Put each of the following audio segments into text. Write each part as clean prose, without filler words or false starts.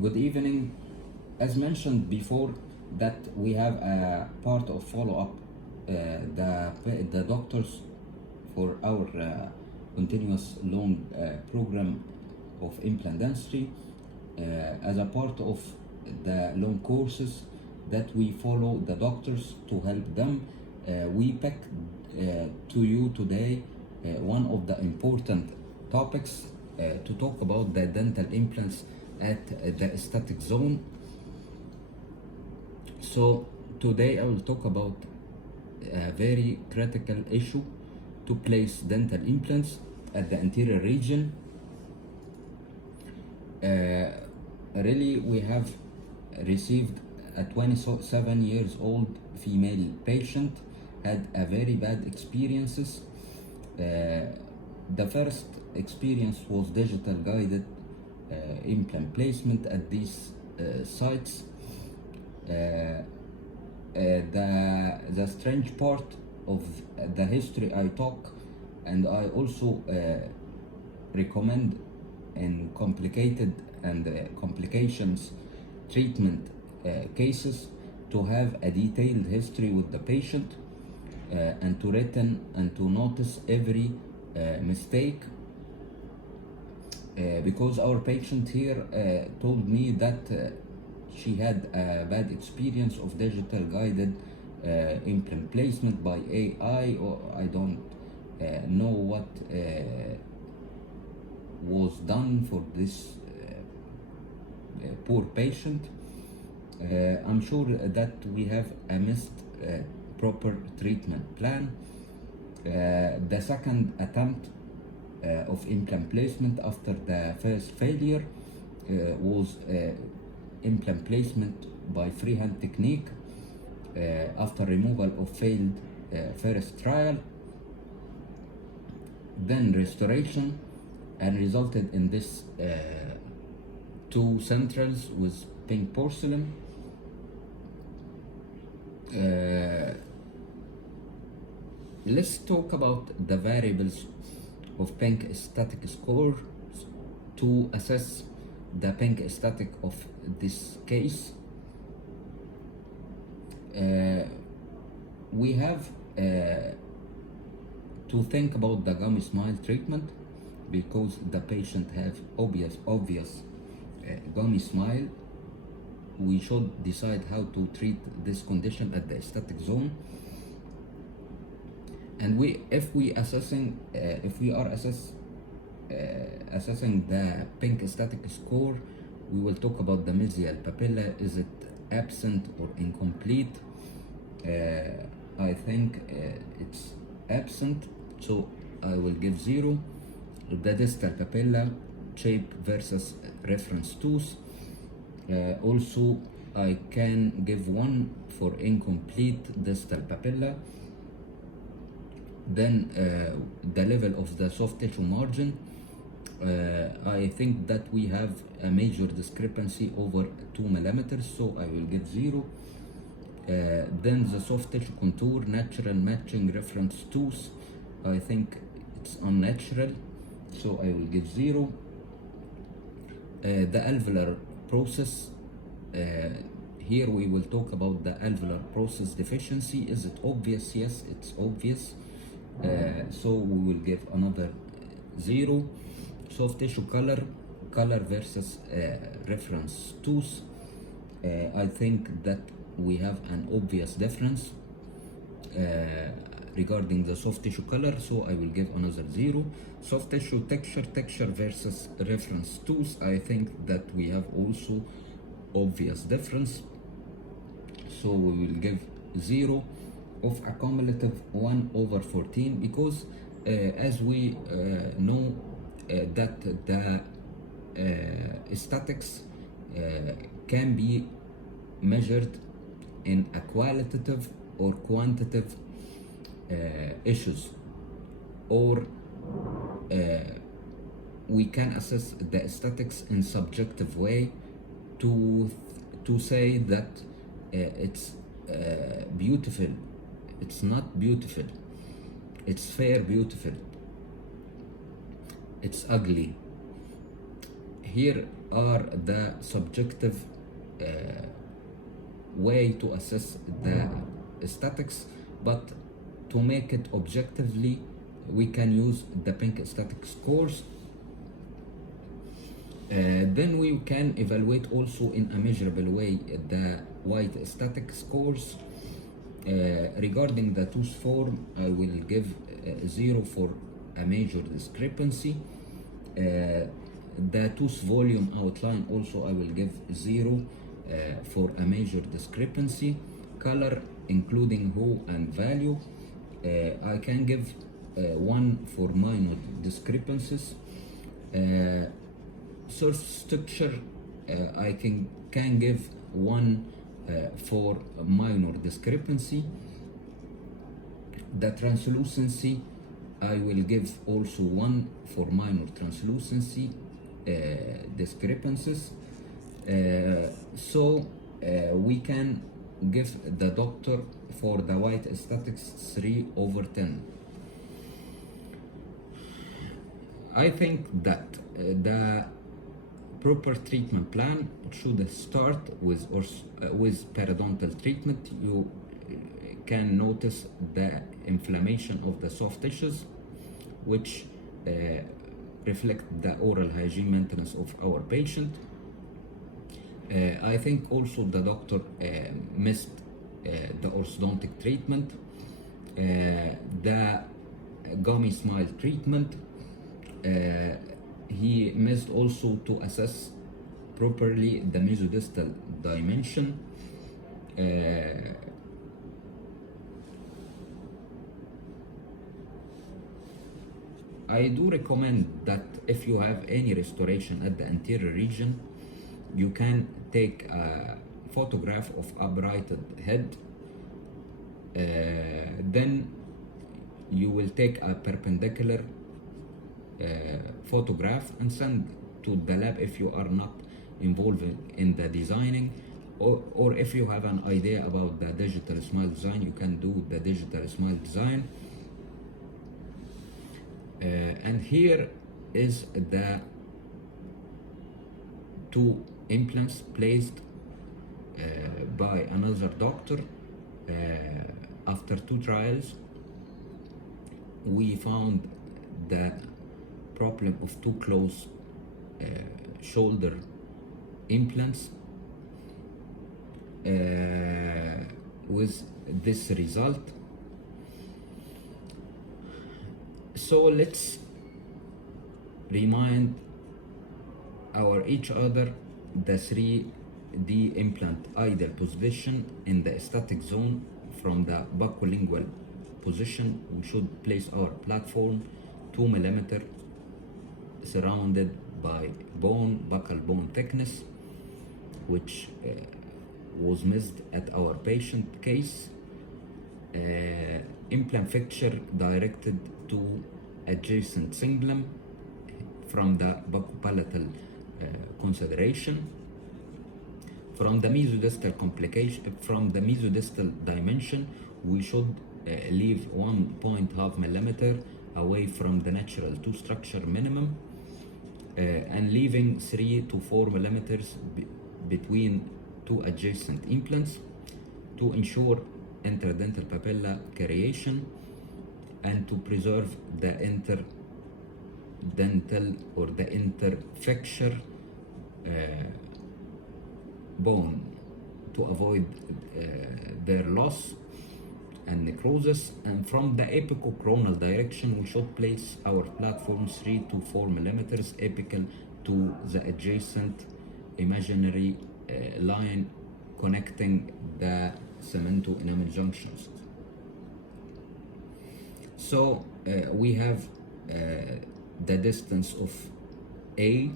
Good evening. As mentioned before, that we have a part of follow-up the doctors for our continuous long program of implant dentistry as a part of the long courses that we follow the doctors to help them. We picked to you today one of the important topics to talk about the dental implants at the aesthetic zone. So today I will talk about a very critical issue to place dental implants at the anterior region. Really, we have received a 27 years old female patient had a very bad experiences. The first experience was digital guided implant placement at these sites. The strange part of the history I talk, and I also recommend in complicated and complications treatment cases to have a detailed history with the patient and to written and to notice every mistake, because our patient here told me that she had a bad experience of digital guided implant placement by AI, or I don't know what was done for this poor patient. I'm sure that we have a missed proper treatment plan. The second attempt of implant placement after the first failure was implant placement by freehand technique after removal of failed first trial, then restoration, and resulted in this two centrals with pink porcelain. Let's talk about the variables of pink aesthetic score to assess the pink aesthetic of this case. We have to think about the gummy smile treatment, because the patient have obvious gummy smile. We should decide how to treat this condition at the aesthetic zone. And if we are assessing the pink aesthetic score, we will talk about the mesial papilla. Is it absent or incomplete? I think it's absent, so I will give 0. The distal papilla shape versus reference tooth, also I can give 1 for incomplete distal papilla. Then the level of the soft tissue margin, I think that we have a major discrepancy over 2 millimeters, so I will give 0. Then the soft tissue contour, natural matching reference tooth, I think it's unnatural, so I will give 0. The alveolar process, here we will talk about the alveolar process deficiency. Is it obvious? Yes, it's obvious, so we will give another 0. Soft tissue color versus reference tooth, I think that we have an obvious difference regarding the soft tissue color, so I will give another 0. Soft tissue texture versus reference tooth, I think that we have also obvious difference, so we will give 0 of a cumulative 1/14, because as we know that the aesthetics can be measured in a qualitative or quantitative issues, or we can assess the aesthetics in subjective way to say that it's beautiful, it's not beautiful, it's fair beautiful, it's ugly. Here are the subjective way to assess the aesthetics, but to make it objectively, we can use the pink aesthetic scores. Then we can evaluate also in a measurable way the white aesthetic scores. Regarding the tooth form, I will give 0 for a major discrepancy. The tooth volume outline also I will give 0 for a major discrepancy. Color, including hue and value, I can give 1 for minor discrepancies. Surface texture, I can give 1 for minor discrepancy. The translucency, I will give also 1 for minor translucency discrepancies. So we can give the doctor for the white aesthetics 3/10. I think that the proper treatment plan should start with periodontal treatment. You can notice the inflammation of the soft tissues, which reflect the oral hygiene maintenance of our patient. I think also the doctor missed the orthodontic treatment, the gummy smile treatment. He missed also to assess properly the mesodistal dimension. I do recommend that if you have any restoration at the anterior region, you can take a photograph of uprighted head. Then you will take a perpendicular photograph and send to the lab if you are not involved in the designing, or if you have an idea about the digital smile design, you can do the digital smile design. And here is the 2 implants placed by another doctor. After 2 trials, we found the problem of 2 close shoulder implants with this result. So let's remind each other the 3D implant ideal position in the aesthetic zone. From the buccolingual position, we should place our platform 2 mm surrounded by buccal bone thickness, which was missed at our patient case. Implant fixture directed to adjacent cingulum from the buccopalatal consideration. From the mesodistal dimension, we should leave 1.5 mm away from the natural tooth structure minimum, and leaving 3 to 4 mm between 2 adjacent implants to ensure interdental papilla cariation and to preserve the interdental or the interfixture bone to avoid their loss and necrosis. And from the apicocoronal direction, we should place our platform 3 to 4 mm apical to the adjacent imaginary line connecting the cemento enamel junctions. So we have the distance of A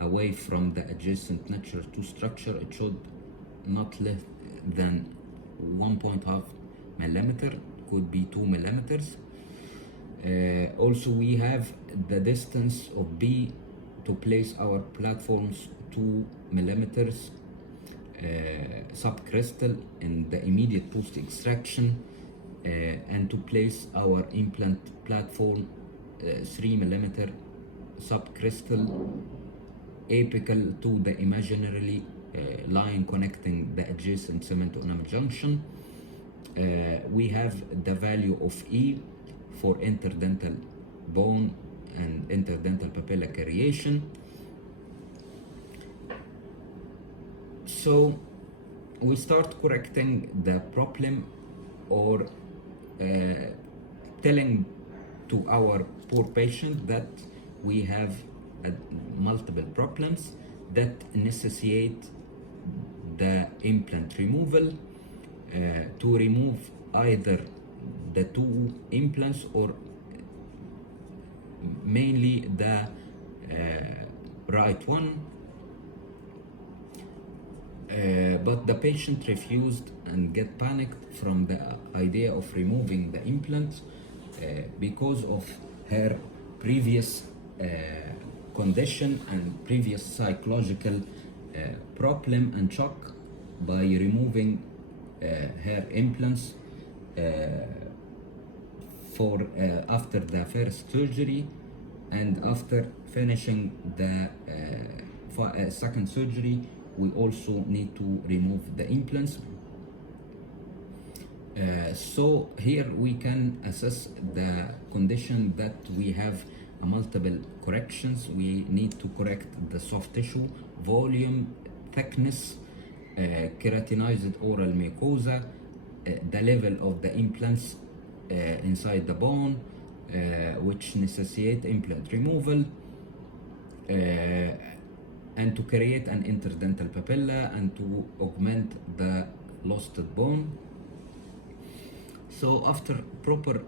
away from the adjacent natural tooth structure. It should not less than 1.5 mm, could be 2 mm. Also we have the distance of B to place our platforms 2 mm subcrystal in the immediate post extraction, and to place our implant platform 3 mm subcrystal apical to the imaginary line connecting the adjacent cement ornament junction. We have the value of E for interdental bone and interdental papilla cariation. So we start correcting the problem, or telling to our poor patient that we have multiple problems that necessitate the implant removal, to remove either the two implants or mainly the right one. But the patient refused and get panicked from the idea of removing the implant because of her previous condition and previous psychological problem and shock by removing her implants for after the first surgery, and after finishing the second surgery we also need to remove the implants. So here we can assess the condition that we have multiple corrections. We need to correct the soft tissue, volume, thickness, keratinized oral mucosa, the level of the implants inside the bone, which necessitate implant removal, and to create an interdental papilla and to augment the lost bone. So after proper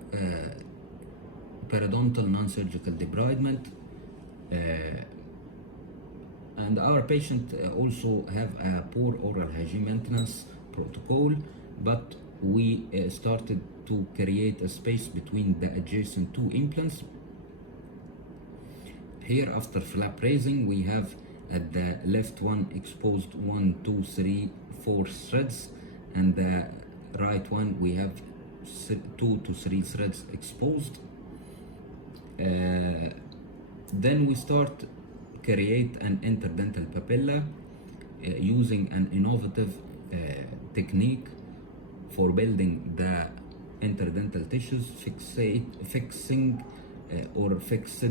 periodontal non-surgical debridement, and our patient also have a poor oral hygiene maintenance protocol, but we started to create a space between the adjacent two implants. Here, after flap raising, we have at the left one exposed 1, 2, 3, 4 threads, and the right one we have 2 to 3 threads exposed. Then we start create an interdental papilla using an innovative technique for building the interdental tissues, fixing or fixed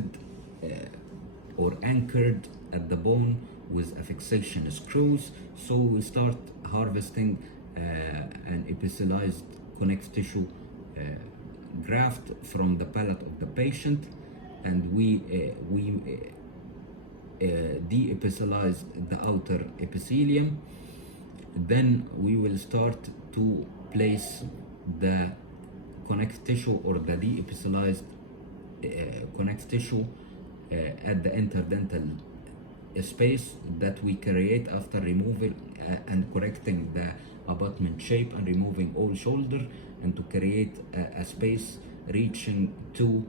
or anchored at the bone with a fixation screws. So we start harvesting an epithelialized connective tissue graft from the palate of the patient, and we de-epithelize the outer epithelium. Then we will start to place the connective tissue or the de-epithelialized connective tissue at the interdental space that we create after removing and correcting the abutment shape and removing all shoulder, and to create a space reaching to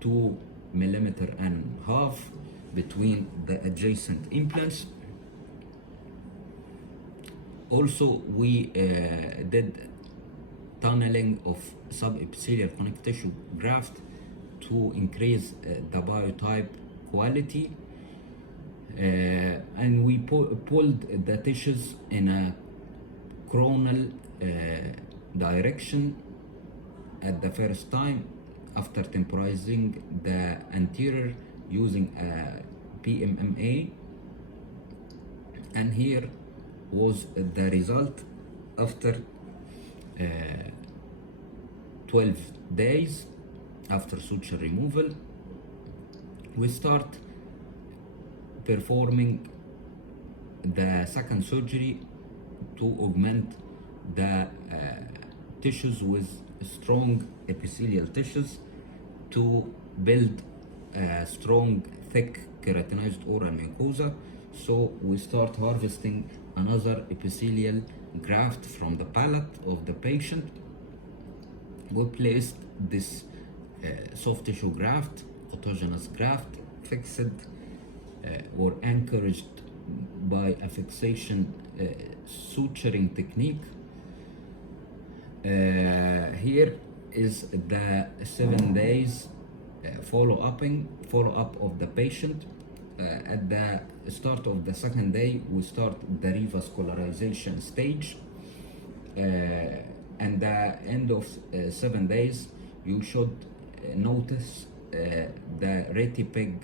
2.5 millimeters between the adjacent implants. Also, we did tunneling of subepithelial connective tissue graft to increase the biotype quality, and we pulled the tissues in a coronal direction at the first time after temporizing the anterior using a PMMA, and here was the result after 12 days after suture removal. We start performing the second surgery to augment the tissues with strong epithelial tissues to build a strong, thick keratinized oral mucosa. So we start harvesting another epithelial graft from the palate of the patient. We placed this soft tissue graft, autogenous graft, fixed or anchored by a fixation suturing technique. Here is the 7 days follow-up of the patient At the start of the second day, we start the revascularization stage. And the end of 7 days, you should notice the retipeg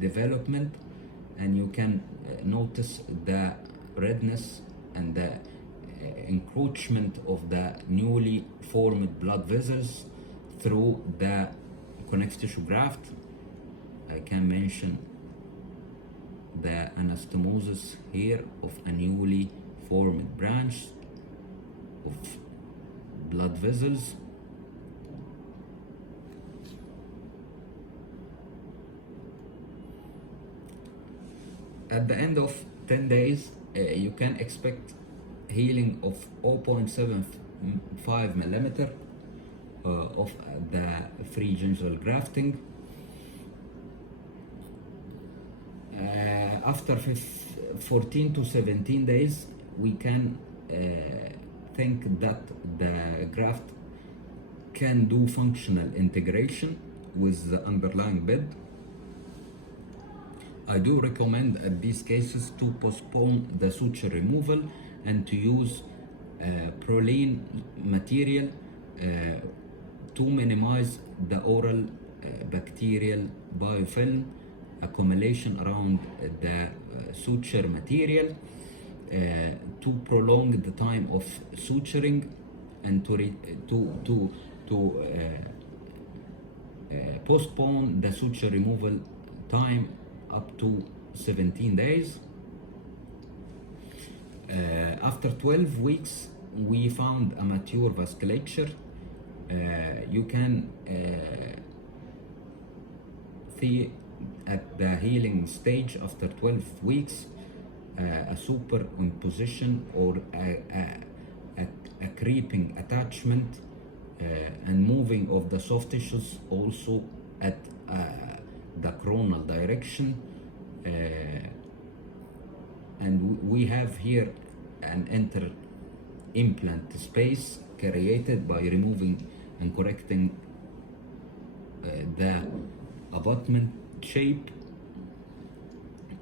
development, and you can notice the redness and the encroachment of the newly formed blood vessels through the connective tissue graft. I can mention the anastomosis here of a newly formed branch of blood vessels. At the end of 10 days, you can expect healing of 0.75 millimeter of the free gingival grafting. After 14 to 17 days, we can think that the graft can do functional integration with the underlying bed. I do recommend at these cases to postpone the suture removal and to use proline material to minimize the oral bacterial biofilm accumulation around the suture material, to prolong the time of suturing, and to postpone the suture removal time up to 17 days. After 12 weeks, we found a mature vasculature. You can see at the healing stage after 12 weeks a superimposition or a creeping attachment and moving of the soft tissues also at the coronal direction, and we have here an inter-implant space created by removing and correcting the abutment shape.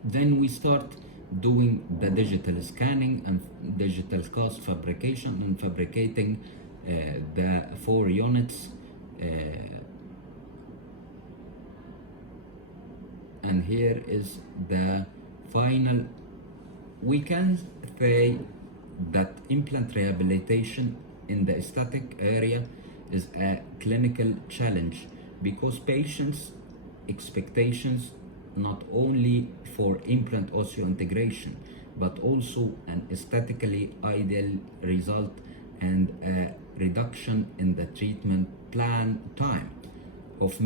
Then we start doing the digital scanning and digital cast fabrication and fabricating the 4 units, and here is the final. We can say that implant rehabilitation in the aesthetic area is a clinical challenge because patients' expectations not only for implant osseointegration but also an aesthetically ideal result and a reduction in the treatment plan time. Of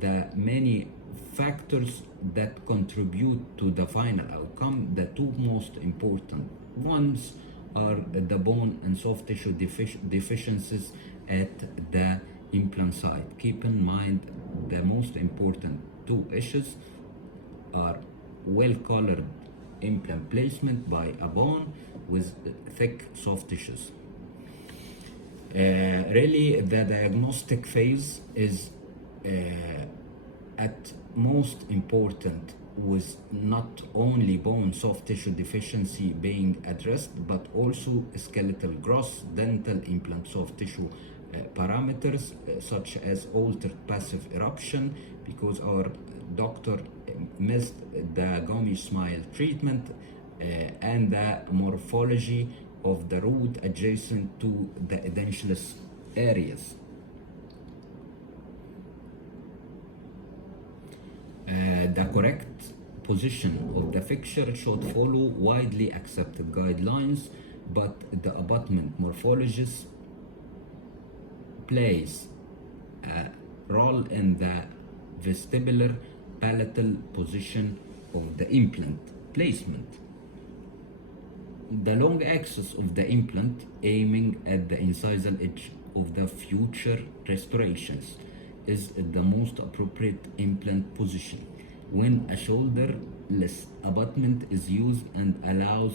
the many factors that contribute to the final outcome, the 2 most important ones are the bone and soft tissue deficiencies at the implant site. Keep in mind the most important 2 issues are well-colored implant placement by a bone with thick soft tissues. Really, the diagnostic phase is at most important, with not only bone soft tissue deficiency being addressed but also skeletal gross dental implant soft tissue parameters such as altered passive eruption, because our doctor missed the gummy smile treatment, and the morphology of the root adjacent to the edentulous areas. The correct position of the fixture should follow widely accepted guidelines, but the abutment morphologist plays a role in the vestibular palatal position of the implant placement. The long axis of the implant aiming at the incisal edge of the future restorations is the most appropriate implant position when a shoulderless abutment is used and allows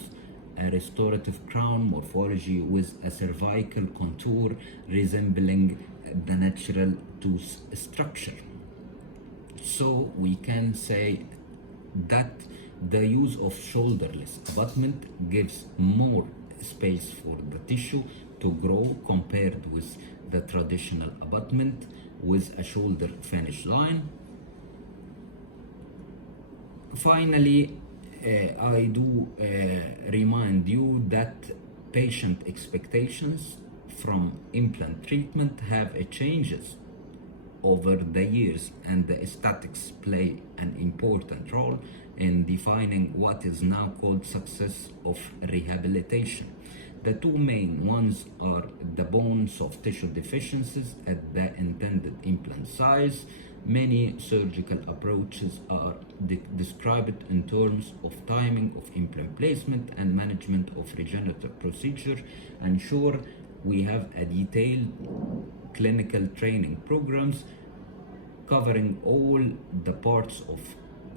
a restorative crown morphology with a cervical contour resembling the natural tooth structure. So we can say that the use of shoulderless abutment gives more space for the tissue to grow compared with the traditional abutment with a shoulder finish line. Finally, I do remind you that patient expectations from implant treatment have changes over the years, and the aesthetics play an important role in defining what is now called success of rehabilitation. The two main ones are the bone soft tissue deficiencies at the intended implant size. Many surgical approaches are described in terms of timing of implant placement and management of regenerative procedure. Ensure we have a detailed clinical training programs covering all the parts of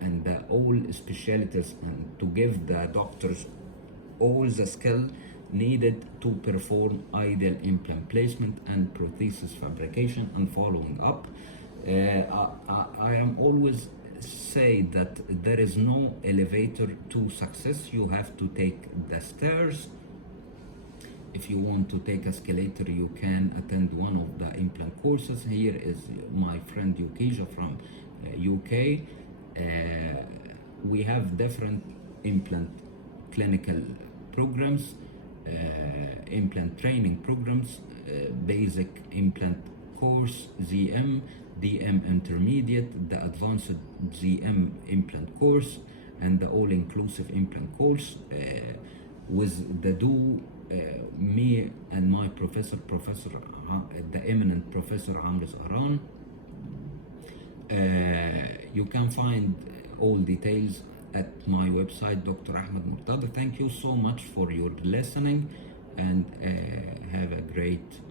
and all specialties, and to give the doctors all the skill needed to perform ideal implant placement and prosthesis fabrication and following up. I am always say that there is no elevator to success. You have to take the stairs. If you want to take escalator, you can attend one of the implant courses. Here is my friend Yukija from UK. We have different implant clinical programs, implant training programs, basic implant course, ZM, DM intermediate, the advanced ZM implant course, and the all-inclusive implant course with the me and my the eminent Professor Amr Aran. You can find all details at my website, Dr. Ahmed Mortada. Thank you so much for your listening, and have a great